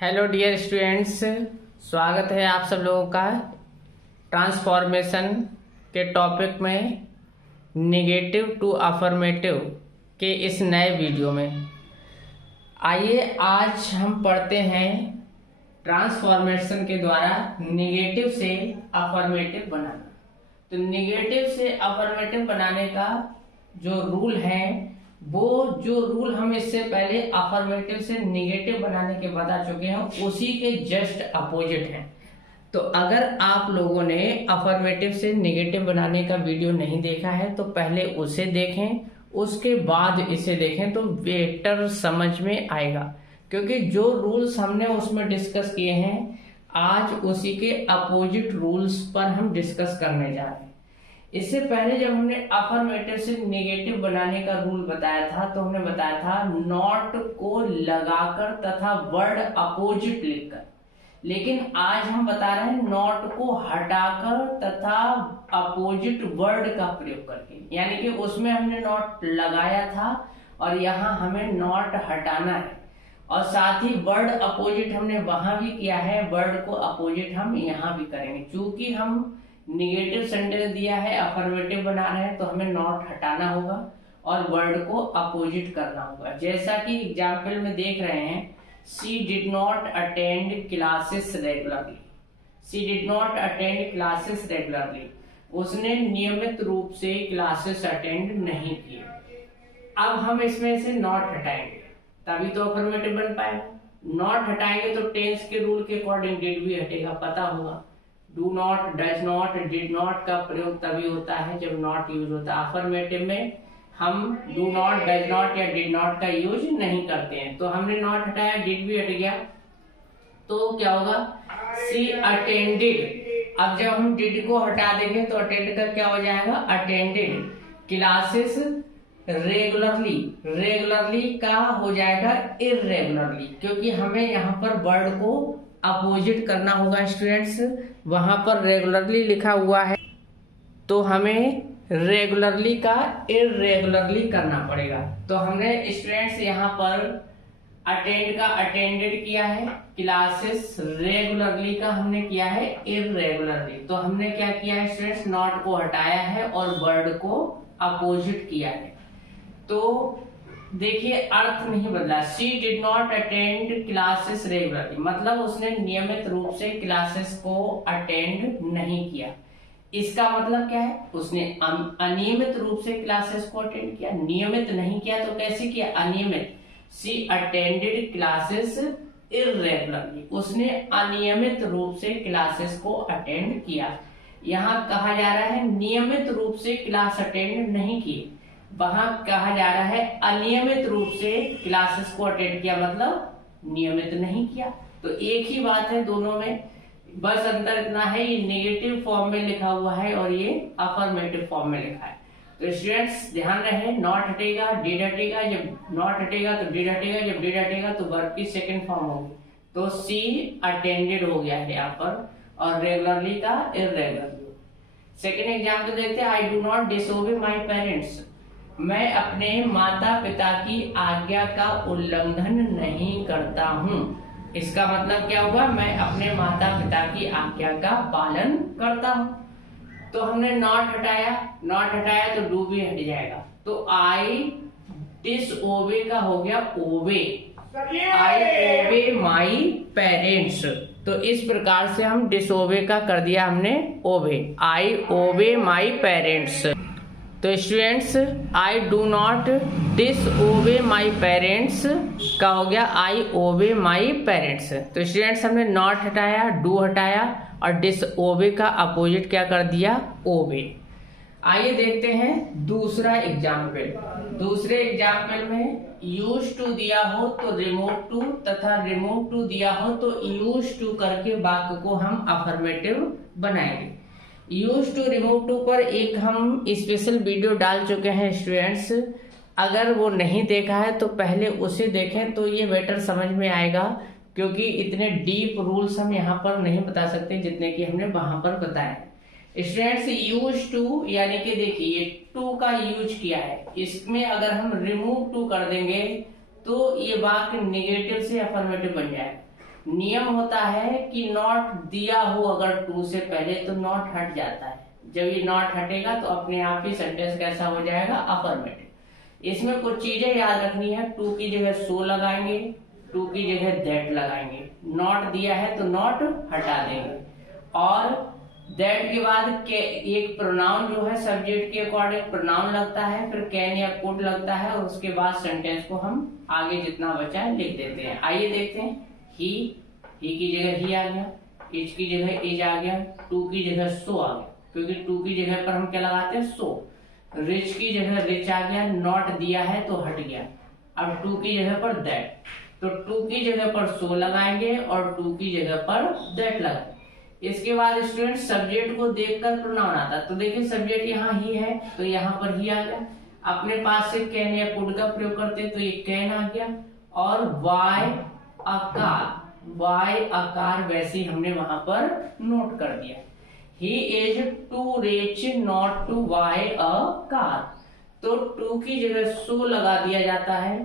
Hello dear students, स्वागत है आप सब लोगों का ट्रांसफॉर्मेशन के टॉपिक में नेगेटिव टू अफर्मेटिव के इस नए वीडियो में। आइए आज हम पढ़ते हैं ट्रांसफॉर्मेशन के द्वारा नेगेटिव से अफर्मेटिव बनाना। तो नेगेटिव से अफर्मेटिव बनाने का जो रूल है वो जो रूल हम इससे पहले अफर्मेटिव से नेगेटिव बनाने के बता चुके हैं उसी के जस्ट अपोजिट है। तो अगर आप लोगों ने अफर्मेटिव से नेगेटिव बनाने का वीडियो नहीं देखा है तो पहले उसे देखें, उसके बाद इसे देखें तो बेटर समझ में आएगा। क्योंकि जो रूल्स हमने उसमें डिस्कस किए हैं आज उसी के अपोजिट रूल्स पर हम डिस्कस करने जा रहे हैं। इससे पहले जब हमने अफर्मेटिव से नेगेटिव बनाने का रूल बताया था तो हमने बताया था नॉट को लगाकर तथा वर्ड अपोजिट लिखकर, लेकिन आज हम बता रहे हैं नॉट को हटाकर तथा अपोजिट वर्ड का प्रयोग करके। यानी कि उसमें हमने नॉट लगाया था और यहाँ हमें नॉट हटाना है, और साथ ही वर्ड अपोजिट हमने वहां भी किया है, वर्ड को अपोजिट हम यहाँ भी करेंगे। चूंकि हम निगेटिव सेंटेंस दिया है, अफर्मेटिव बना रहे हैं तो हमें नॉट हटाना होगा और वर्ड को अपोजिट करना होगा। जैसा कि एग्जाम्पल में देख रहे हैं, she did not attend classes regularly. She did not attend classes regularly, उसने नियमित रूप से क्लासेस अटेंड नहीं किए। अब हम इसमें से नॉट हटाएंगे तभी तो अफर्मेटिव बन पाएगा। नॉट हटाएंगे तो टेंस के रूल के अकॉर्डिंग डिड भी हटेगा, पता होगा। Do not, does not, did not का प्रयोग तभी होता है जब नॉट यूज होता है। अफर्मेटिव में हम डू नॉट, डज नॉट या डिड नॉट का यूज नहीं करते हैं। तो हमने नॉट हटाया, डिड भी हट गया, तो क्या होगा, सी अटेंडेड। अब जब हम डिड को हटा देंगे तो अटेंड का क्या हो जाएगा, अटेंडेड क्लासेस रेगुलरली। रेगुलरली का हो जाएगा इररेगुलरली, क्योंकि हमें यहाँ पर वर्ड को अपोजिट करना होगा स्टूडेंट्स। वहां पर रेगुलरली लिखा हुआ है तो हमें रेगुलरली का इररेगुलरली करना पड़ेगा। तो हमने स्टूडेंट्स यहाँ पर अटेंड का अटेंडेड किया है, क्लासेस रेगुलरली का हमने किया है इररेगुलरली। तो हमने क्या किया है स्टूडेंट्स, नॉट को हटाया है और वर्ड को अपोजिट किया है। तो देखिए अर्थ नहीं बदला। She did not attend classes regularly, मतलब उसने नियमित रूप से क्लासेस को अटेंड नहीं किया। इसका मतलब क्या है, उसने अनियमित रूप से क्लासेस को अटेंड किया। नियमित नहीं किया तो कैसे किया, अनियमित। शी अटेंडेड क्लासेस इररेगुलरली, उसने अनियमित रूप से क्लासेस को अटेंड किया। यहाँ कहा जा रहा है नियमित रूप से क्लास अटेंड नहीं किए, वहां कहा जा रहा है अनियमित रूप से क्लासेस को अटेंड किया, मतलब नियमित नहीं किया। तो एक ही बात है दोनों में, बस अंतर इतना है ये नेगेटिव फॉर्म में लिखा हुआ है और ये अफर्मेटिव फॉर्म में लिखा है। तो स्टूडेंट्स ध्यान रहे, नॉट हटेगा, डिड हटेगा। जब नॉट हटेगा तो डिड हटेगा, जब डिड हटेगा तो वर्ब की सेकंड फॉर्म होगी। तो सी अटेंडेड हो गया है यहाँ पर, और रेगुलरली का इररेगुलरली। सेकेंड एग्जाम्पल देखते हैं, I do not disobey my parents. मैं अपने माता पिता की आज्ञा का उल्लंघन नहीं करता हूँ। इसका मतलब क्या होगा, मैं अपने माता पिता की आज्ञा का पालन करता हूँ। तो हमने नॉट हटाया, नॉट हटाया तो डू भी हट जाएगा। तो आई डिसओबे का हो गया ओबे, आई ओबे माई पेरेंट्स। तो इस प्रकार से हम डिसओबे का कर दिया हमने ओबे, आई ओबे माई पेरेंट्स। तो students I do not disobey my parents का हो गया आई ओबे माई पेरेंट्स। तो स्टूडेंट्स हमने नॉट हटाया, डू हटाया और डिसओबे का अपोजिट क्या कर दिया, ओबे। आइए देखते हैं दूसरा एग्जाम्पल। दूसरे एग्जाम्पल में यूज टू दिया हो तो रिमूव टू, तथा रिमूव टू दिया हो तो यूज टू करके वाक्य को हम अफर्मेटिव बनाएंगे। यूज टू रिमूव टू पर एक हम स्पेशल वीडियो डाल चुके हैं स्टूडेंट्स, अगर वो नहीं देखा है तो पहले उसे देखें तो ये बेटर समझ में आएगा। क्योंकि इतने डीप रूल्स हम यहाँ पर नहीं बता सकते जितने कि हमने वहां पर बताए। स्टूडेंट्स यूज टू यानी कि देखिए टू का यूज किया है, इसमें अगर हम रिमूव टू कर देंगे तो ये वाक्य नेगेटिव से अफर्मेटिव बन जाए। नियम होता है कि नॉट दिया हो अगर टू से पहले तो नॉट हट जाता है। जब ये नॉट हटेगा तो अपने आप ही सेंटेंस कैसा हो जाएगा, अफर्मेटिव। इसमें कुछ चीजें याद रखनी है, टू की जगह सो लगाएंगे, टू की जगह दैट लगाएंगे। नॉट दिया है तो नॉट हटा देंगे, और दैट के बाद के एक प्रोनाउन जो है सब्जेक्ट के अकॉर्डिंग प्रोनाउन लगता है, फिर कैन या कुड लगता है, और उसके बाद सेंटेंस को हम आगे जितना बचा है लिख देते हैं। आइए देखते हैं। ही की जगह ही आ गया, इज की जगह इज आ गया, टू की जगह सो आ गया, क्योंकि टू की जगह पर हम क्या लगाते हैं, सो। रिच की जगह रिच आ गया, नॉट दिया है तो हट गया। अब टू की जगह पर दैट, तो टू की जगह पर सो लगाएंगे और टू की जगह पर दैट लगाएंगे। इसके बाद स्टूडेंट सब्जेक्ट को देखकर प्रोनाउन आता है। तो देखिए सब्जेक्ट यहाँ ही है तो यहाँ पर ही आ गया। अपने पास से कैन या कुड का प्रयोग करते तो ये कैन आ गया, और वाई आकार वैसे ही हमने वहां पर नोट कर दिया। He is too rich not to buy a car, तो टू की जगह सो लगा दिया जाता है,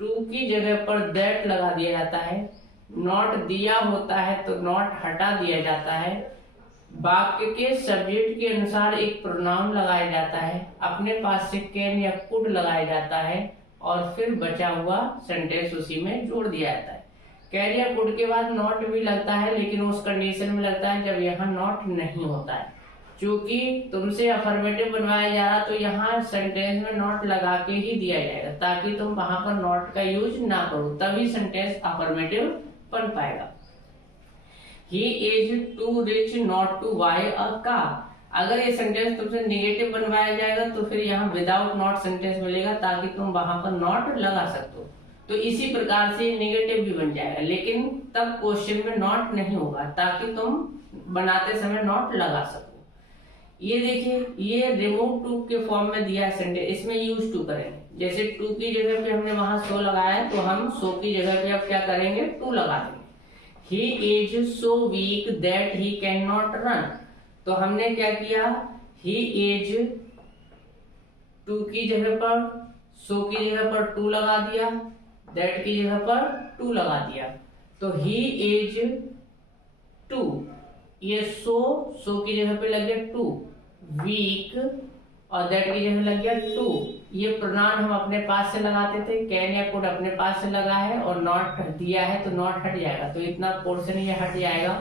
टू की जगह पर दैट लगा दिया जाता है, नॉट दिया होता है तो नॉट हटा दिया जाता है, वाक्य के सब्जेक्ट के अनुसार एक प्रोनाउन लगाया जाता है, अपने पास से कैन या कुड लगाया जाता है, और फिर बचा हुआ सेंटेंस उसी में जोड़ दिया जाता है। कैन या कुड के बाद नॉट भी लगता है, लेकिन उस कंडीशन में लगता है जब यहाँ नॉट नहीं होता है। चूंकि तुमसे अफर्मेटिव बनवाया जा रहा तो यहाँ सेंटेंस में नॉट लगा के ही दिया जाएगा, ताकि तुम वहां पर नॉट का यूज ना करो, तभी सेंटेंस अफर्मेटिव बन पाएगा। He is too rich not to buy a car। अगर ये सेंटेंस तुमसे नेगेटिव बनवाया जाएगा तो फिर यहाँ विदाउट नॉट सेंटेंस मिलेगा, ताकि तुम वहां पर नॉट लगा सकते हो। तो इसी प्रकार से नेगेटिव भी बन जाएगा, लेकिन तब क्वेश्चन में नॉट नहीं होगा, ताकि तुम बनाते समय नॉट लगा सको। ये देखिए, ये रिमूव टू के फॉर्म में दिया है सेंटेंस, इसमें यूज टू करेंगे। जैसे टू की जगह पे हमने वहां सो लगाया है, तो हम सो की जगह पे अब क्या करेंगे, टू लगा देंगे। He is so weak that he cannot run। तो हमने क्या किया, he is टू की जगह पर, so की जगह पर टू लगा दिया, that की जगह पर टू लगा दिया, तो he is टू, ये so की जगह पे लग गया टू, weak और that की जगह लग गया टू। ये प्रोनाउन हम अपने पास से लगाते थे, कैन या कुड अपने पास से लगा है और नॉट दिया है तो नॉट हट जाएगा, तो इतना पोर्शन ये हट जाएगा।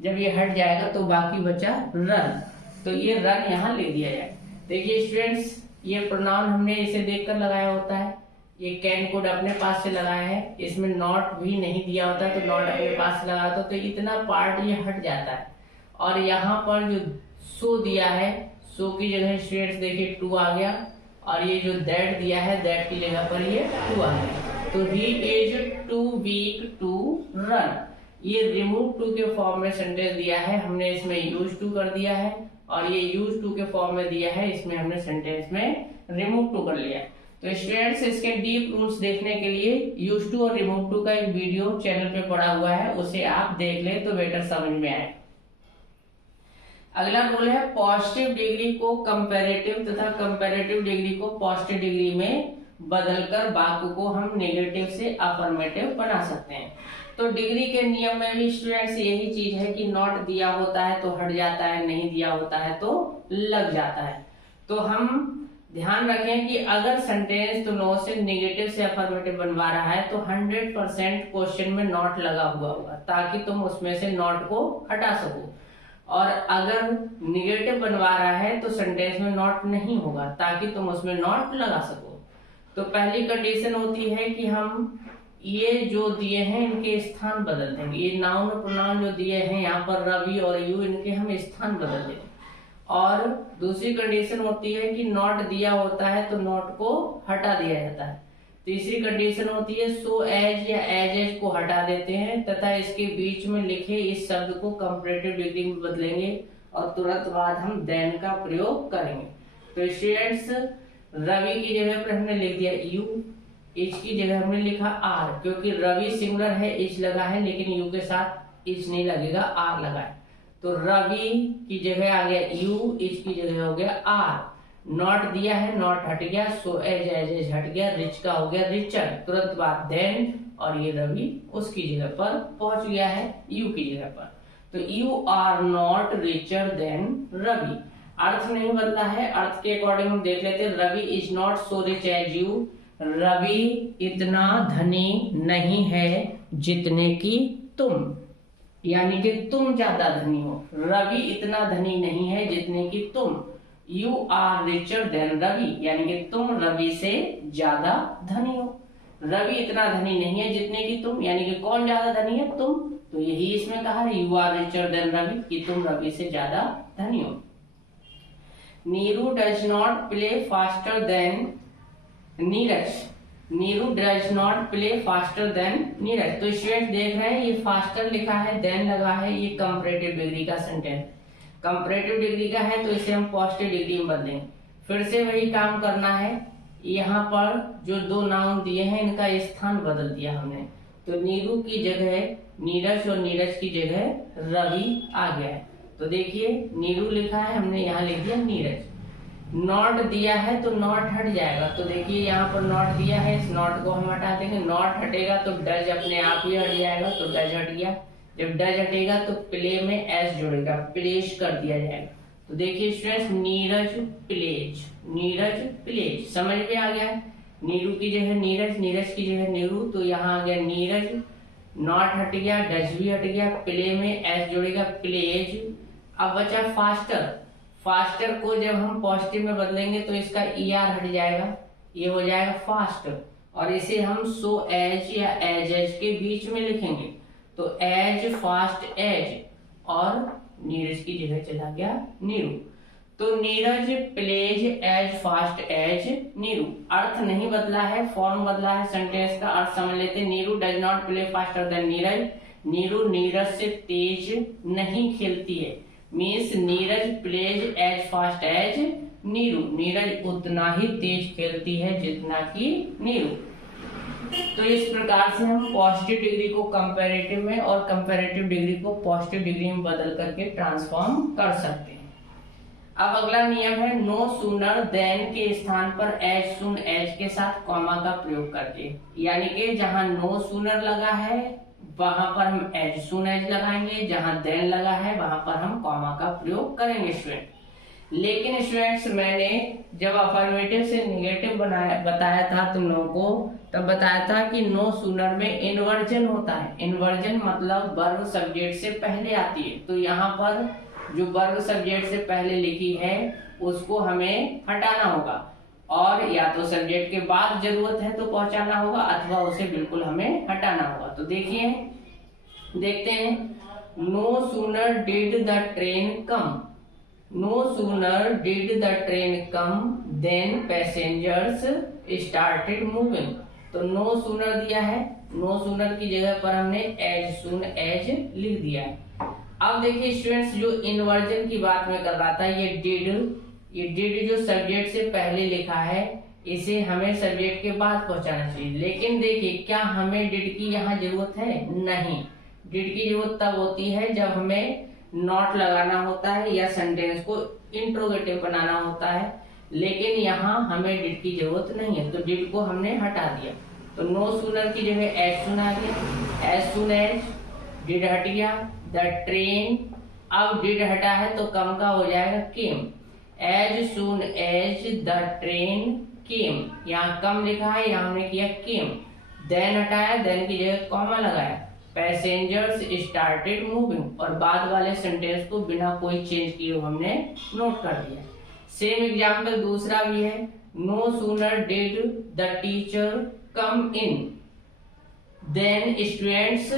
जब ये हट जाएगा तो बाकी बचा रन, तो ये रन यहाँ ले दिया जाए। देखिए स्टूडेंट्स, ये प्रोनाउन हमने इसे देखकर लगाया होता है, ये कैन कुड अपने पास से लगाया है, इसमें नॉट भी नहीं दिया होता तो नॉट अपने पास से लगाता तो इतना पार्ट ये हट जाता है। और यहाँ पर जो सो दिया है, सो की जगह स्टूडेंट्स देखिए टू आ गया, और ये जो दैट दिया है, दैट की जगह पर ये टू आ गया, तो he is too weak to run. ये रिमूव टू के फॉर्म में सेंटेंस दिया है, हमने इसमें यूज टू कर दिया है, और ये यूज टू के फॉर्म में दिया है, इसमें हमने सेंटेंस में रिमूव टू कर लिया। तो स्टूडेंट्स, इसके डीप रूल्स देखने के लिए यूज टू और रिमूव टू का एक वीडियो चैनल पे पड़ा हुआ है, उसे आप देख ले तो बेटर समझ में आए। अगला रूल है पॉजिटिव डिग्री को कंपैरेटिव तथा कंपैरेटिव डिग्री को पॉजिटिव डिग्री में बदलकर वाक्य को हम नेगेटिव से अफर्मेटिव बना सकते हैं। तो डिग्री के नियम में भी स्टूडेंट्स यही चीज है कि नॉट दिया होता है तो हट जाता है, नहीं दिया होता है तो लग जाता है। तो हम ध्यान रखें कि अगर सेंटेंस तुमों से नेगेटिव से अफर्मेटिव बनवा रहा है तो 100% क्वेश्चन में नॉट लगा हुआ होगा, ताकि तुम उसमें से नॉट को हटा सको। और अगर निगेटिव बनवा रहा है तो सेंटेंस में नॉट नहीं होगा, ताकि तुम उसमें नॉट लगा सको। तो पहली कंडीशन होती है कि हम ये जो दिए हैं इनके स्थान बदल देंगे। ये नाउन और प्रोनाउन जो दिए हैं यहाँ पर रवि और यू, इनके हम स्थान बदल देंगे। और दूसरी कंडीशन होती है कि नॉट दिया होता है तो नॉट को हटा दिया जाता है। तीसरी कंडीशन होती है सो एज या एज को हटा देते हैं तथा इसके बीच में लिखे इस शब्द को कंपैरेटिव डिग्री में बदलेंगे और तुरंत बाद हम देन का प्रयोग करेंगे। तो स्टूडेंट्स, रवि की जगह पर हमने लिख दिया यू, इच की जगह हमने लिखा आर, क्योंकि रवि सिंगुलर है, इच लगा है, लेकिन यू के साथ इच नहीं लगेगा, आर लगा है। तो रवि की जगह आ गया यू, इच की जगह हो गया आर। नॉट दिया है, नॉट हट गया, सो एज हट गया, रिच का हो गया रिचर, तुरंत बाद देन और ये रवि उसकी जगह पर पहुंच गया है, यू की जगह पर। तो you are not richer than Ravi, अर्थ नहीं बदला है, अर्थ के अकॉर्डिंग हम देख लेते हैं। Ravi is not so rich as you, Ravi इतना धनी नहीं है जितने की तुम, यानी कि तुम ज्यादा धनी हो। रवि इतना धनी नहीं है जितने की तुम। You are richer than Ravi, यानी कि तुम रवि से ज्यादा धनी हो। रवि इतना धनी नहीं है जितने की तुम, यानी कि कौन ज्यादा धनी है, तुम। तो यही इसमें कहा है you are richer than Ravi, कि तुम रवि से ज्यादा धनी हो। Neeru does not play faster than Neeraj, Neeru does not play faster than Neeraj. तो स्टूडेंट देख रहे हैं ये फास्टर लिखा है, देन लगा है, ये कंपैरेटिव डिग्री का सेंटेंस, कंपैरेटिव डिग्री का है तो इसे हम पॉजिटिव डिग्री में बदलेंगे। फिर से वही काम करना है, यहाँ पर जो दो नाउन दिए हैं इनका स्थान बदल दिया हमने। तो नीरू की जगह नीरज और नीरज की जगह रवि आ गया है। तो देखिए नीरू लिखा है, हमने यहाँ लिख दिया नीरज। नॉट दिया है तो नॉट हट जाएगा, तो देखिए यहाँ पर नॉट दिया है, इस नॉट को हम हटा देंगे। नॉट हटेगा तो डज अपने आप ही हट जाएगा, तो डज हट गया। जब डज हटेगा तो प्ले में एस जुड़ेगा, प्लेज कर दिया जाएगा। तो देखिए students Neeraj plays, Neeraj plays, समझ में आ गया। नीरू की जगह नीरज, नीरज की जगह नीरू, तो यहाँ आ गया नीरज, नॉट हट गया, डज भी हट गया, प्ले में एस जुड़ेगा, प्लेज। अब बचा फास्टर, फास्टर को जब हम पॉजिटिव में बदलेंगे तो इसका ER हट जाएगा, ये हो जाएगा फास्ट, और इसे हम सो एज या एज के बीच में लिखेंगे। तो एज फास्ट एज, और नीरज की जगह चला गया नीरू। तो Neeraj plays as fast as Neeru, अर्थ नहीं बदला है, फॉर्म बदला है सेंटेंस का। अर्थ समझ लेते हैं, Neeru does not play faster than Neeraj, Neeru Neeraj से तेज नहीं खेलती है। Means Neeraj plays as fast as Neeru, Neeraj उतना ही तेज खेलती है जितना कि नीरू। तो इस प्रकार से हम पॉजिटिव डिग्री को कंपैरेटिव में और कंपैरेटिव डिग्री को पॉजिटिव डिग्री में बदल करके ट्रांसफॉर्म कर सकते हैं। अब अगला नियम है नो सूनर देन के स्थान पर एज सुन एज के साथ कॉमा का प्रयोग करके, यानी कि जहां नो सूनर लगा है वहां पर हम एज सुन एज लगाएंगे, जहां देन लगा है वहां पर हम कॉमा का प्रयोग करेंगे स्टूडेंट। लेकिन स्टूडेंट्स मैंने जब अफर्मेटिव से निगेटिव बताया था तुम लोगों को, तब बताया था कि नो सूनर में इन्वर्जन होता है। इन्वर्जन मतलब वर्ब सब्जेक्ट से पहले आती है। तो यहाँ पर जो वर्ब सब्जेक्ट से पहले लिखी है उसको हमें हटाना होगा, और या तो सब्जेक्ट के बाद जरूरत है तो पहुंचाना होगा, अथवा उसे बिल्कुल हमें हटाना होगा। तो देखिए देखते हैं, no sooner did the train come, no sooner did the train come than passengers started moving. तो नो सूनर दिया है, नो सूनर की जगह पर हमने एज सुन एज लिख दिया है। अब देखिए स्टूडेंट्स, जो इन्वर्जन की बात मैं कर रहा था, ये डिड जो सब्जेक्ट से पहले लिखा है इसे हमें सब्जेक्ट के बाद पहुंचाना चाहिए। लेकिन देखिए क्या हमें डिड की यहाँ जरूरत है? नहीं, डिड की जरूरत तब होती है जब हमें नॉट लगाना होता है या सेंटेंस को इंट्रोगेटिव बनाना होता है। लेकिन यहाँ हमें डिड की जरूरत नहीं है, तो डिड को हमने हटा दिया। तो नो सूनर की जगह एज सुन आ गया, एज सुन एज, डिड हट गया, द ट्रेन। अब डिड हटा है तो कम का हो जाएगा came, as soon as the train came. यहाँ कम लिखा है, यहाँ हमने किया केम। देन हटाया, देन की जगह कॉमा लगाया, पैसेंजर्स स्टार्टेड मूविंग, और बाद वाले सेंटेंस को बिना कोई चेंज किए हमने नोट कर दिया। सेम एग्जाम्पल दूसरा भी है, no sooner did the teacher come in than students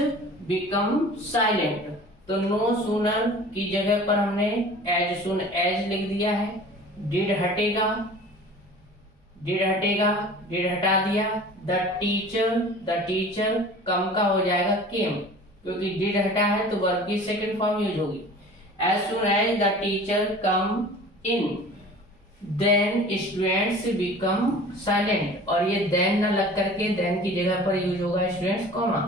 become silent. तो नो सूनर की जगह पर हमने एज सुन एज लिख दिया है। डिड हटेगा, डिड हटेगा, डिड हटा दिया। द टीचर कम का हो जाएगा केम, क्योंकि डिड हटा है तो वर्ब की सेकंड फॉर्म यूज होगी। As soon as the teacher come in than students become silent, और ये देन न लग करके देन की जगह पर यूज होगा students comma.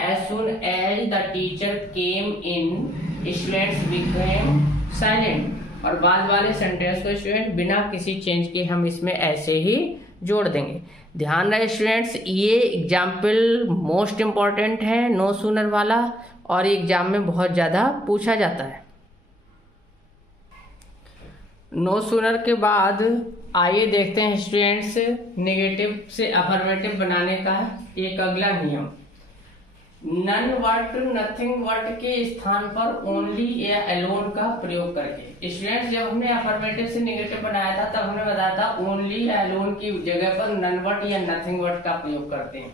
As soon as the teacher came in students became silent, और बाद वाले सेंटेंस को स्टूडेंट बिना किसी चेंज के हम इसमें ऐसे ही जोड़ देंगे। ध्यान रहे स्टूडेंट्स, ये एग्जाम्पल मोस्ट इम्पॉर्टेंट है नो सूनर वाला, और एग्जाम में बहुत ज़्यादा पूछा जाता है। नो सूनर के बाद आइए देखते हैं स्टूडेंट्स नेगेटिव से अफर्मेटिव बनाने का एक अगला नियम। नन वट नथिंग वट के स्थान पर ओनली या अलोन का प्रयोग करके। स्टूडेंट्स, जब हमने अफर्मेटिव से नेगेटिव बनाया था तब हमने बताया था ओनली या अलोन की जगह पर नन वट या नथिंग वट का प्रयोग करते हैं।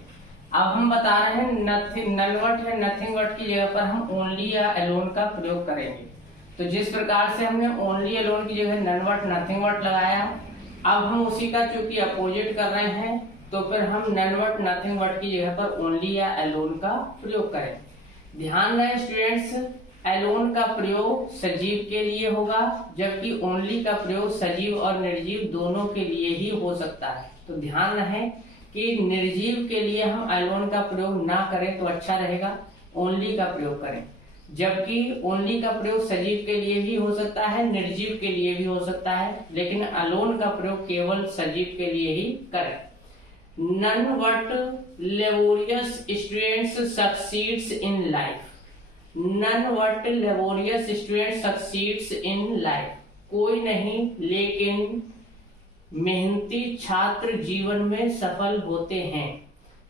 अब हम बता रहे हैं नन वट या नथिंग वट की जगह पर हम ओनली या अलोन का प्रयोग करेंगे। तो जिस प्रकार से हमने ओनली अलोन की जगह नन वट नथिंग वट लगाया, अब हम उसी का चूंकि अपोजिट कर रहे हैं तो फिर हम नन वट नथिंग वट की जगह पर ओनली या अलोन का प्रयोग करें। ध्यान रहे स्टूडेंट्स, अलोन का प्रयोग सजीव के लिए होगा, जबकि ओनली का प्रयोग सजीव और निर्जीव दोनों के लिए ही हो सकता है। तो ध्यान रहे कि निर्जीव के लिए हम अलोन का प्रयोग ना करें तो अच्छा रहेगा, ओनली का प्रयोग करें। जबकि ओनली का प्रयोग सजीव के लिए भी हो सकता है, निर्जीव के लिए भी हो सकता है, लेकिन अलोन का प्रयोग केवल सजीव के लिए ही करें। None but laborious students succeeds in life. None but laborious students succeeds in life. कोई नहीं लेकिन मेहनती छात्र जीवन में सफल होते हैं।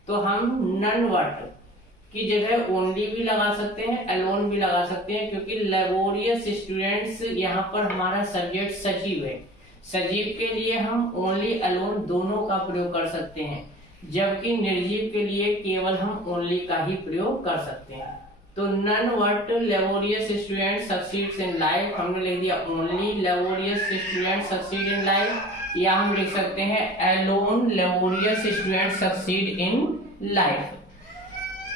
तो हम none but की जगह ओनली भी लगा सकते हैं, अलोन भी लगा सकते हैं, क्योंकि लेबोरियस स्टूडेंट्स यहाँ पर हमारा सब्जेक्ट सजीव है। सजीव के लिए हम ओनली अलोन दोनों का प्रयोग कर सकते हैं, जबकि निर्जीव के लिए केवल हम ओनली का ही प्रयोग कर सकते हैं। तो none but laborious student succeeds in life, हमने लिख दिया only laborious student succeed in life, या हम लिख सकते हैं alone laborious student succeed in life.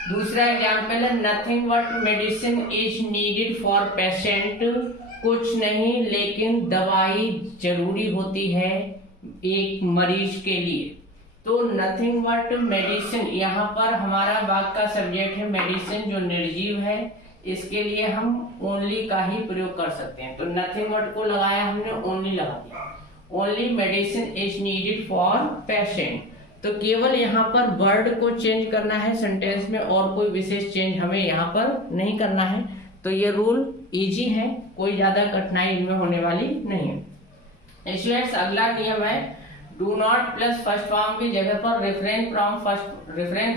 दूसरा एग्जाम्पल है nothing but medicine is needed for patient. कुछ नहीं लेकिन दवाई जरूरी होती है एक मरीज के लिए। तो नथिंग बट मेडिसिन, यहाँ पर हमारा वाक्य का सब्जेक्ट है मेडिसिन जो निर्जीव है, इसके लिए हम ओनली का ही प्रयोग कर सकते हैं। तो नथिंग बट को लगाया हमने, ओनली लगा दिया। Only medicine is needed for patient. तो केवल यहाँ पर वर्ड को चेंज करना है सेंटेंस में, और कोई विशेष चेंज हमें यहाँ पर नहीं करना है। तो ये रूल इजी है, कोई ज्यादा कठिनाई इनमें होने वाली नहीं है। स्टूडेंट्स, अगला नियम है do not plus first form की जगह पर refrain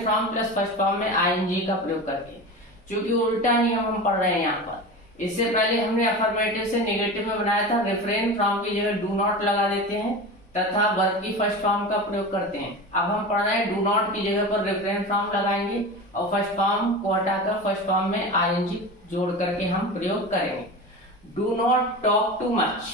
from plus first form में आईएनजी का प्रयोग करके। क्योंकि उल्टा नियम हम पढ़ रहे हैं यहाँ पर। इससे पहले हमने अफर्मेटिव से नेगेटिव में बनाया था, रिफ्रेन फ्रॉम की जगह डू नॉट लगा देते हैं तथा वर्ब की फर्स्ट फॉर्म का प्रयोग करते हैं। अब हम पढ़ रहे हैं डू नॉट की जगह पर रिफ्रेन फ्रॉम लगाएंगे और फर्स्ट फॉर्म को हटाकर फर्स्ट फॉर्म में आईएनजी जोड़ करके हम प्रयोग करेंगे। Do not talk too much,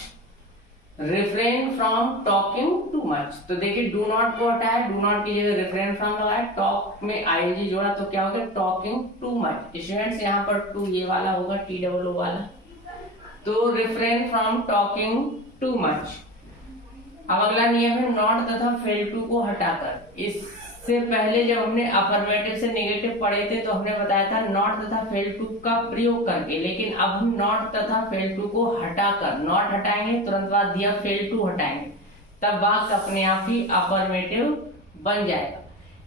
refrain from talking too much. तो देखिए डू नॉट को हटाया, डू नॉट की जगह रिफ्रेन फ्रॉम लगाया, टॉक में आईएनजी जोड़ा तो क्या हो गया टॉकिंग टू मच। स्टूडेंट्स, यहाँ पर टू ये वाला होगा TOO वाला। तो refrain from talking too much. अब अगला नियम है नॉट तथा फेल टू को हटाकर। इससे पहले जब हमने अफर्मेटिव से नेगेटिव पढ़े थे तो हमने बताया था नॉट तथा फेल टू का प्रयोग करके, लेकिन अब हम नॉट तथा फेल टू को हटाकर, नॉट हटाएंगे तुरंत बाद दिया फेल टू हटाएंगे, तब वाक्य अपने आप ही अफर्मेटिव बन जाएगा।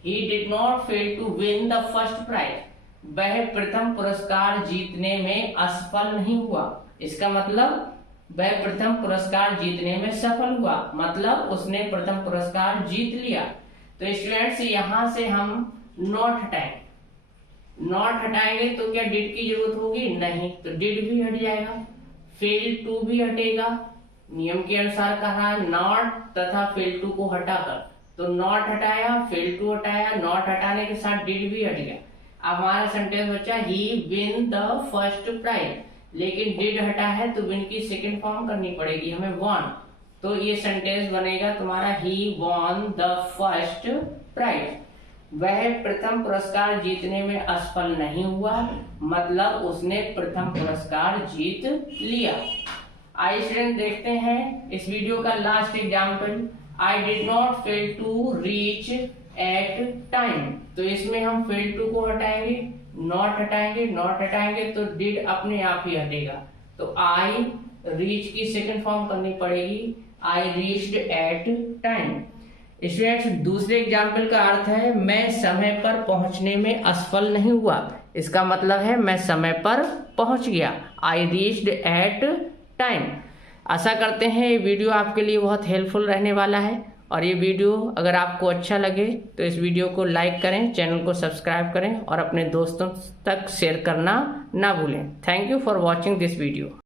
He did not fail to win the first prize. वह प्रथम पुरस्कार जीतने में असफल नहीं हुआ। इसका मतलब वह प्रथम पुरस्कार जीतने में सफल हुआ, मतलब उसने प्रथम पुरस्कार जीत लिया। तो स्टूडेंट्स, यहां से हम नॉट हटाएंगे। नॉट हटाएंगे तो क्या डिड की जरूरत होगी? नहीं, तो डिड भी हट जाएगा, फेल टू भी हटेगा। नियम के अनुसार कहा नॉट तथा फेल टू को हटाकर, तो नॉट हटाया, फेल टू हटाया, नॉट हटाने के साथ डिड भी हट गया। अब हमारा सेंटेंस बचा ही विन द फर्स्ट प्राइज, लेकिन डिड हटा है तो विन की सेकंड फॉर्म करनी पड़ेगी हमें, वॉन। तो ये सेंटेंस बनेगा तुम्हारा he won the first prize. वह प्रथम पुरस्कार जीतने में असफल नहीं हुआ, मतलब उसने प्रथम पुरस्कार जीत लिया। आइए स्टूडेंट देखते हैं इस वीडियो का last example. I did not fail to reach at time. तो इसमें हम फेल टू को हटाएंगे, नॉट हटाएंगे, नॉट हटाएंगे तो डिड अपने आप ही हटेगा। तो आई रीच की सेकंड फॉर्म करनी पड़ेगी, आई रीच्ड एट टाइम। स्टूडेंट्स, दूसरे एग्जाम्पल का अर्थ है मैं समय पर पहुंचने में असफल नहीं हुआ। इसका मतलब है मैं समय पर पहुंच गया। I reached at time. आशा करते हैं ये वीडियो आपके लिए बहुत हेल्पफुल रहने वाला है, और ये वीडियो अगर आपको अच्छा लगे तो इस वीडियो को लाइक करें, चैनल को सब्सक्राइब करें और अपने दोस्तों तक शेयर करना ना भूलें। Thank you for watching this video.